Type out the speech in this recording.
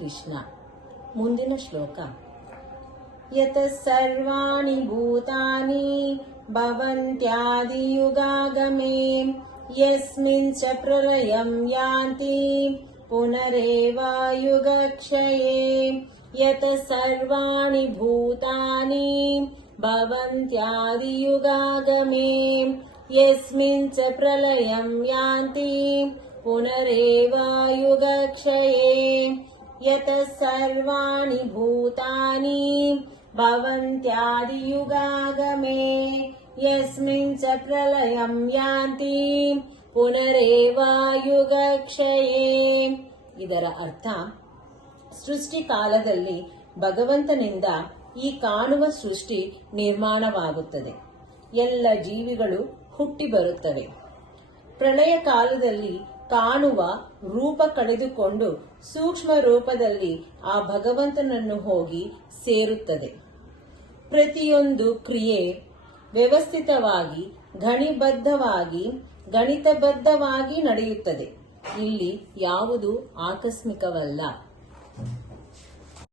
ಕೃಷ್ಣ. ಮುಂದಿನ ಶ್ಲೋಕ. ಯತಃ ಸರ್ವಾಣಿ ಭೂತಾನಿ ಭವಂತ್ಯಾದಿಯುಗಾಗಮೇ ಯಸ್ಮಿನ್ ಚ ಪ್ರಳಯಂ ಯಾಂತಿ ಪುನರೇವ ಯುಗಕ್ಷಯೇ. ಯತಃ ಸರ್ವಾಣಿ ಭೂತಾನಿ ಭವಂತ್ಯಾದಿಯುಗಾಗಮೇ ಯಸ್ಮಿನ್ ಚ ಪ್ರಳಯಂ ಯಾಂತಿ ಪುನರೇವ ಯುಗಕ್ಷಯೇ. ಯತಃ ಸರ್ವಾಣಿ ಭೂತಾನಿ ಭವಂತ್ಯಾದಿಯುಗಾಗಮೇ ಯಸ್ಮಿನ್ ಚ ಪ್ರಳಯಂ ಯಾಂತಿ ಪುನರೇವ ಯುಗಕ್ಷಯೇ. ಇದರ ಅರ್ಥ, ಸೃಷ್ಟಿ ಕಾಲದಲ್ಲಿ ಭಗವಂತನಿಂದ ಈ ಕಾಣುವ ಸೃಷ್ಟಿ ನಿರ್ಮಾಣವಾಗುತ್ತದೆ. ಎಲ್ಲ ಜೀವಿಗಳು ಹುಟ್ಟಿ ಬರುತ್ತವೆ. ಪ್ರಳಯ ಕಾಲದಲ್ಲಿ ಕಾಣುವ ರೂಪ ಕಳೆದುಕೊಂಡು ಸೂಕ್ಷ್ಮ ರೂಪದಲ್ಲಿ ಆ ಭಗವಂತನನ್ನು ಹೋಗಿ ಸೇರುತ್ತದೆ. ಪ್ರತಿಯೊಂದು ಕ್ರಿಯೆ ವ್ಯವಸ್ಥಿತವಾಗಿ ಗಣಿತಬದ್ಧವಾಗಿ ನಡೆಯುತ್ತದೆ. ಇಲ್ಲಿ ಯಾವುದು ಆಕಸ್ಮಿಕವಲ್ಲ.